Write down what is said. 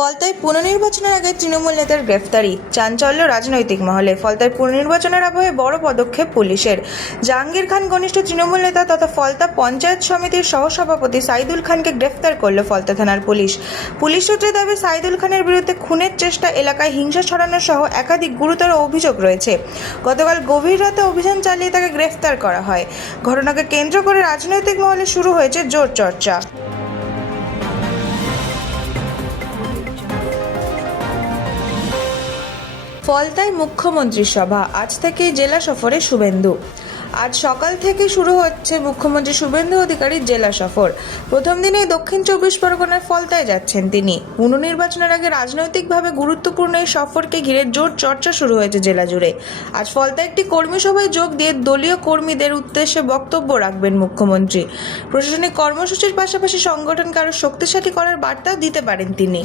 ফলতায় পুনর্নির্বাচনের আগে তৃণমূল নেতার গ্রেফতারি, চাঞ্চল্য রাজনৈতিক মহলে। ফলতায় পুনর্নির্বাচনের আবহে বড় পদক্ষেপ পুলিশের। জাহাঙ্গীর খান ঘনিষ্ঠ তৃণমূল নেতা তথা ফলতা পঞ্চায়েত সমিতির সহসভাপতি সাইদুল খানকে গ্রেফতার করল ফলতা থানার পুলিশ। পুলিশ সূত্রে দাবি, সাইদুল খানের বিরুদ্ধে খুনের চেষ্টা, এলাকায় হিংসা ছড়ানো সহ একাধিক গুরুতর অভিযোগ রয়েছে। গতকাল গভীর রাতে অভিযান চালিয়ে তাকে গ্রেফতার করা হয়। ঘটনাকে কেন্দ্র করে রাজনৈতিক মহলে শুরু হয়েছে জোর চর্চা। ফলতায় মুখ্যমন্ত্রীর সভা, আজ থেকেই জেলা সফরে শুভেন্দু। আজ সকাল থেকে শুরু হচ্ছে মুখ্যমন্ত্রী শুভেন্দু অধিকারীর জেলা সফর। প্রথম দিনেই দক্ষিণ 24 পরগনার ফলতায় যাচ্ছেন তিনি। পুনর্নির্বাচনের আগে রাজনৈতিকভাবে গুরুত্বপূর্ণ এই সফরকে ঘিরে জোর চর্চা শুরু হয়েছে জেলা জুড়ে। আজ ফলতায় একটি কর্মী সভায় যোগ দিয়ে দলীয় কর্মীদের উদ্দেশ্যে বক্তব্য রাখবেন মুখ্যমন্ত্রী। প্রশাসনিক কর্মসূচির পাশাপাশি সংগঠনকে আরও শক্তিশালী করার বার্তাও দিতে পারেন তিনি।